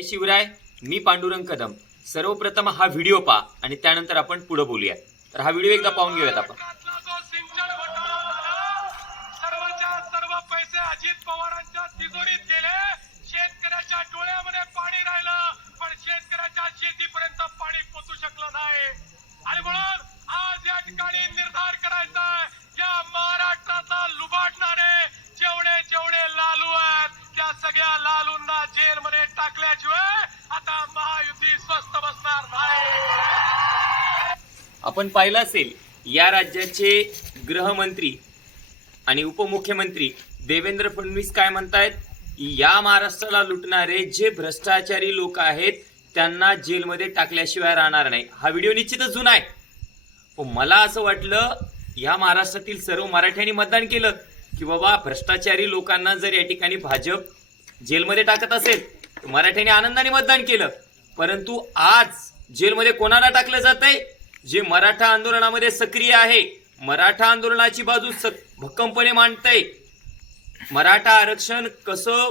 जय शिवराय मी पांडुरंग कदम. सर्वप्रथम हा व्हिडिओ पहा आणि त्यानंतर आपण पुढे बोलूया. तर हा व्हिडिओ एकदा पाहून घेऊयात आपण. सर्व पैसे अजित पवार तिजोरीत गेले शेतकऱ्याच्या डोळ्यामध्ये पाणी राहिलं पण शेतकऱ्याच्या शेतीपर्यंत पाणी पोचू शकलं नाही आणि म्हणून आज या ठिकाणी निर्धार करायचा आहे या महाराष्ट्राचा लुबाडणारे जेवढे जेवढे लालू आहेत त्या सगळ्या लालूंना जेलमध्ये टाकल्याशिवाय आता महायुती स्वस्त बसणार नाही आपण पाहिलं असेल या राज्याचे गृहमंत्री आणि उपमुख्यमंत्री देवेंद्र फडणवीस काय म्हणतायत? या महाराष्ट्राला लुटणारे जे भ्रष्टाचारी लोक आहेत त्यांना जेलमध्ये टाकल्याशिवाय राहणार नाही. हा व्हिडिओ निश्चितच जुना आहे. पण मला असं वाटलं या महाराष्ट्रातील सर्व मराठ्यांनी मतदान केलं की बाबा भ्रष्टाचारी लोकांना जर या ठिकाणी भाजप जेलमध्ये टाकत असेल तर मराठ्यांनी आनंदाने मतदान केलं. परंतु आज जेलमध्ये कोणाला टाकलं जात आहे जे मराठा आंदोलनामध्ये सक्रिय आहे मराठा आंदोलनाची बाजू स भक्कमपणे मांडतंय. मराठा आरक्षण कसं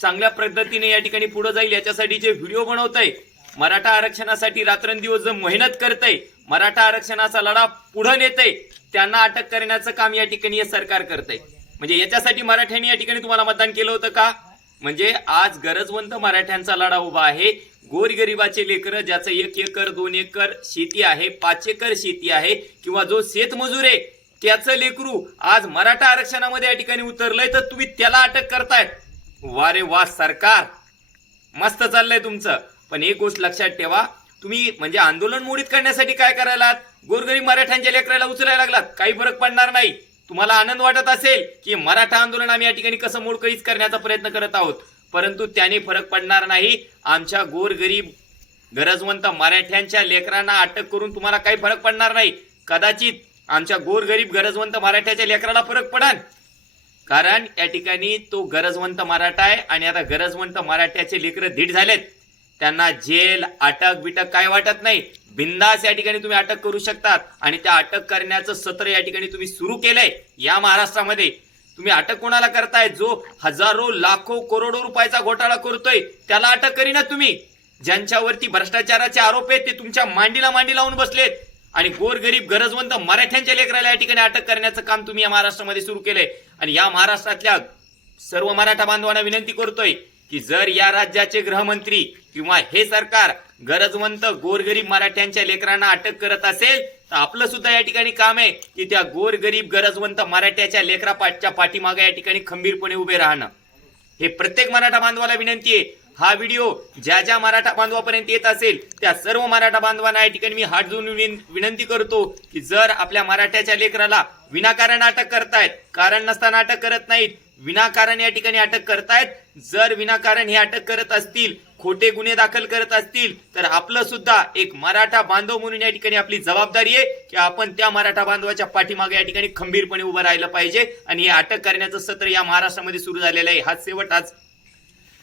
चांगल्या पद्धतीने या ठिकाणी पुढे जाईल याच्यासाठी जे व्हिडिओ बनवतंय मराठा आरक्षणासाठी रात्रंदिवस जर मेहनत करतंय मराठा आरक्षणाचा लढा पुढे आहे त्यांना अटक करण्याचं काम या ठिकाणी हे सरकार करतंय. म्हणजे याच्यासाठी मराठ्यांनी या ठिकाणी तुम्हाला मतदान केलं होतं का? म्हणजे आज गरजवंत मराठ्यांचा लढा उभा आहे. गोरगरिबाचे लेकर ज्याचं एक एकर दोन एकर शेती आहे पाच एकर शेती आहे किंवा जो शेतमजूर आहे त्याचं लेकरू आज मराठा आरक्षणामध्ये या ठिकाणी उतरलंय तर तुम्ही त्याला अटक करतायत वा रे वा सरकार! मस्त चाललंय तुमचं. पण एक गोष्ट लक्षात ठेवा तुम्ही म्हणजे आंदोलन मोडीत करण्यासाठी काय करायलात? गोरगरीब मराठ्यांच्या लेकराला उचलायला लागलात. काही फरक पडणार नाही. तुम्हाला आनंद वाटत असेल की मराठा आंदोलन आम्ही या ठिकाणी कसं मोडकळीच करण्याचा प्रयत्न करत आहोत. परंतु त्याने फरक पडणार नाही. आमच्या गोरगरीब गरजवंत मराठ्यांच्या लेकरांना अटक करून तुम्हाला काही फरक पडणार नाही. कदाचित आमच्या गोरगरीब गरजवंत मराठ्याच्या लेकराला फरक पडन. कारण या ठिकाणी तो गरजवंत मराठा आहे आणि आता गरजवंत मराठ्याचे लेकरं धीट झालेत. त्यांना जेल अटक बिटक काय वाटत नाही. बिंदास या ठिकाणी तुम्ही अटक करू शकतात. आणि त्या अटक करण्याचं सत्र या ठिकाणी तुम्ही सुरू केलंय. या महाराष्ट्रामध्ये तुम्ही अटक कोणाला करताय? जो हजारो लाखो करोडो रुपयाचा घोटाळा करतोय त्याला अटक करीना तुम्ही. ज्यांच्यावरती भ्रष्टाचाराचे आरोप आहेत ते तुमच्या मांडीला मांडी लावून बसलेत. आणि गोरगरीब गरजवंत मराठ्यांच्या लेकराला या ठिकाणी अटक करण्याचं काम तुम्ही या महाराष्ट्रामध्ये सुरू केलंय. आणि या महाराष्ट्रातल्या सर्व मराठा बांधवांना विनंती करतोय की जर या राज्याचे गृहमंत्री किंवा हे सरकार गरजवंत गोरगरीब मराठ्यांच्या लेकरांना अटक करत असेल तर आपलं सुद्धा या ठिकाणी काम आहे की त्या गोरगरीब गरजवंत मराठ्याच्या लेकरा पाठच्या पाठीमागे या ठिकाणी खंबीरपणे उभे राहणं. हे प्रत्येक मराठा बांधवाला विनंती आहे. हा व्हिडिओ ज्या ज्या मराठा बांधवापर्यंत येत असेल त्या सर्व मराठा बांधवांना या ठिकाणी मी हात जोडून विन- विनंती करतो की जर आपल्या मराठ्याच्या लेकराला विनाकारण अटक करतायत कारण नसताना अटक करत नाहीत विनाकारण या ठिकाणी अटक करतायत. जर विनाकारण हे अटक करत असतील खोटे गुन्हे दाखल करत असतील तर आपलं सुद्धा एक मराठा बांधव म्हणून या ठिकाणी आपली जबाबदारी आहे की आपण त्या मराठा बांधवाच्या पाठीमागे या ठिकाणी खंबीरपणे उभं राहिलं पाहिजे आणि हे अटक करण्याचं सत्र या महाराष्ट्रामध्ये सुरू झालेलं आहे. हा शेवट आज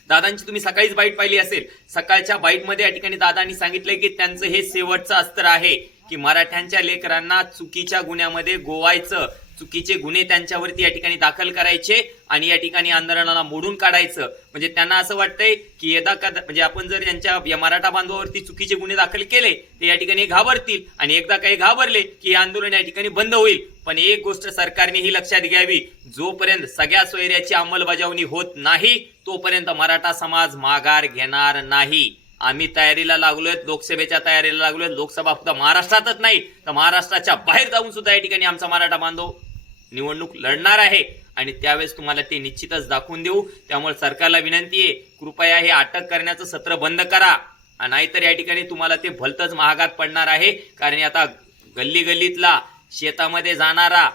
दादांची तुम्ही सकाळीच बाईट पाहिली असेल. सकाळच्या बाईटमध्ये या ठिकाणी दादांनी सांगितलंय की त्यांचं हे शेवटचं अस्त्र आहे की मराठ्यांच्या लेकरांना चुकीच्या गुन्ह्यामध्ये गोवायचं. चुकीचे गुन्हे त्यांच्यावरती या ठिकाणी दाखल करायचे आणि या ठिकाणी आंदोलनाला मोडून काढायचं. म्हणजे त्यांना असं वाटतंय की यदा का म्हणजे आपण जर यांच्या या मराठा बांधवावरती चुकीचे गुन्हे दाखल केले तर या ठिकाणी घाबरतील आणि एकदा काही घाबरले की हे आंदोलन या ठिकाणी बंद होईल. पण एक गोष्ट सरकारने ही लक्षात घ्यावी जोपर्यंत सगळ्या सोयऱ्याची अंमलबजावणी होत नाही तोपर्यंत मराठा समाज माघार घेणार नाही. आम्ही तयारीला लागलोय लोकसभेच्या तयारीला लागलोय लोकसभा फक्त महाराष्ट्रातच नाही तर महाराष्ट्राच्या बाहेर जाऊन सुद्धा या ठिकाणी आमचा मराठा बांधव निवडणूक लढणार आहे आणि त्यावेळेस तुम्हाला ते निश्चितच दाखवून देऊ. त्यामुळे सरकारला विनंती आहे कृपया हे अटक करण्याचं सत्र बंद करा. नाहीतर या ठिकाणी तुम्हाला ते भलतच महागात पडणार आहे. कारण आता गल्ली गल्लीतला शेतामध्ये जाणारा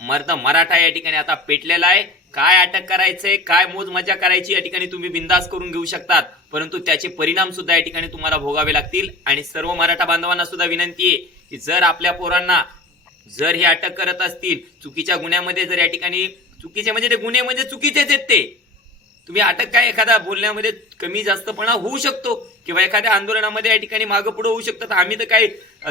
मर्द मराठा या ठिकाणी आता पेटलेला आहे. काय अटक करायचंय काय मोज मजा करायची या ठिकाणी तुम्ही बिंदास करून घेऊ शकतात. परंतु त्याचे परिणाम सुद्धा या ठिकाणी तुम्हाला भोगावे लागतील. आणि सर्व मराठा बांधवांना सुद्धा विनंती आहे की जर आपल्या पोरांना जर हे अटक करत असतील चुकीच्या गुन्ह्यामध्ये जर या ठिकाणी चुकीचे म्हणजे ते गुन्हे म्हणजे चुकीचेच आहेत ते. तुम्ही अटक काय एखाद्या बोलण्यामध्ये कमी जास्तपणा होऊ शकतो किंवा एखाद्या आंदोलनामध्ये या ठिकाणी मागं पुढे होऊ शकतात? तर आम्ही तर काही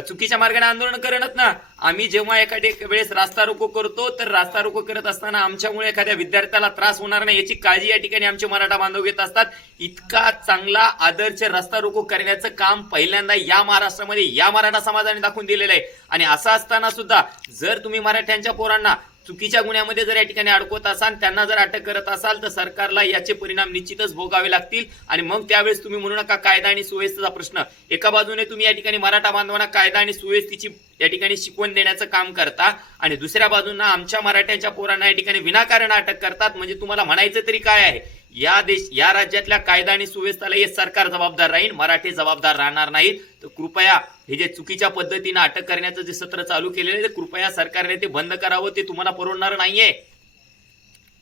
चुकीच्या मार्गाने आंदोलन करणार ना. आम्ही जेव्हा एखाद्या वेळेस रास्ता रोको करतो तर रास्ता रोको करत असताना आमच्यामुळे एखाद्या विद्यार्थ्याला त्रास होणार नाही याची काळजी या ठिकाणी आमचे मराठा बांधव घेत असतात. इतका चांगला आदर्श रस्ता रोको करण्याचं काम पहिल्यांदा या महाराष्ट्रामध्ये या मराठा समाजाने दाखवून दिलेलं आहे. आणि असं असताना सुद्धा जर तुम्ही मराठ्यांच्या पोरांना चुकीच्या गुन्ह्यामध्ये जर या ठिकाणी अडकवत असाल त्यांना जर अटक करत असाल तर सरकारला याचे परिणाम निश्चितच भोगावे लागतील. आणि मग त्यावेळेस तुम्ही म्हणू नका कायदा आणि सुव्यवस्थेचा प्रश्न. एका बाजूने तुम्ही या ठिकाणी मराठा बांधवांना कायदा आणि सुव्यवस्थेची या ठिकाणी शिकवण देण्याचं काम करता आणि दुसऱ्या बाजूंना आमच्या मराठ्यांच्या पोरांना या ठिकाणी विनाकारण अटक करतात. म्हणजे तुम्हाला म्हणायचं तरी काय आहे? या देश या राज्यातल्या कायदा आणि सुव्यवस्थेला हे सरकार जबाबदार राहील मराठी जबाबदार राहणार नाहीत. तर कृपया हे जे चुकीच्या पद्धतीनं अटक करण्याचं जे सत्र चालू केलेलं आहे ते कृपया सरकारने ते बंद करावं ते तुम्हाला परवडणार नाहीये.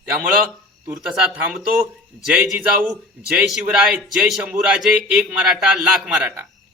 त्यामुळं तुर्तसा थांबतो. जय जिजाऊ जय शिवराय जय शंभूराजे एक मराठा लाख मराठा.